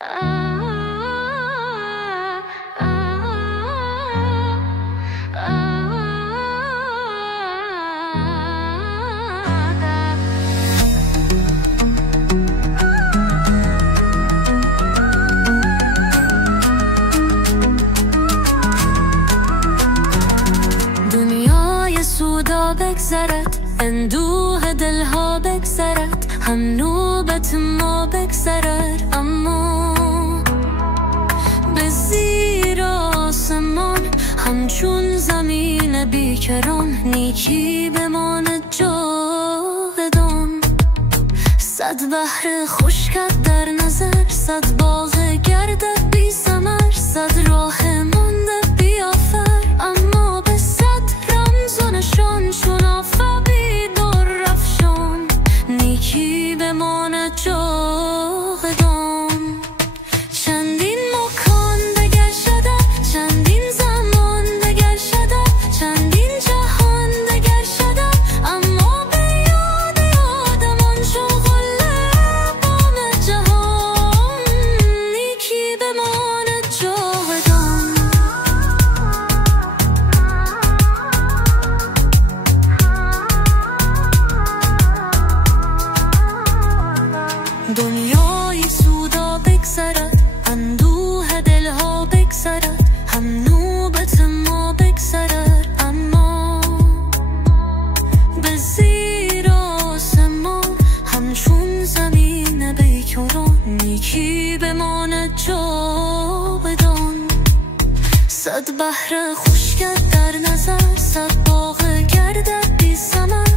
دنیای سودا بگذرد، اندوه دلها بگذرد، هم نوبت ما بگذرد، اما به زیر آسمان همچون زمین بیکران نیکی بماند جاودان. صد بحر خشکت در نظر، صد باغ گردد بی ثمر، صد راه مانده بی آفر، اما به صد رمز و نشان چون آفتابی در رفشان نیکی بماند جاودان. چندین مکان دگر شده، چندین زمان دگر شده، چندین جهان دگر شده، اما به یاد یادمان چون غله بام جهان نیکی بماند جاودان. دنیای سودا بگذرد، اندوه دلها بگذرد، هم نوبت ما بگذرد، اما به زیر آسمان همچون زمین بیکران نیکی بماند جاودان. صد بحر خشکت در نظر، صد باغ گردد بی ثمر،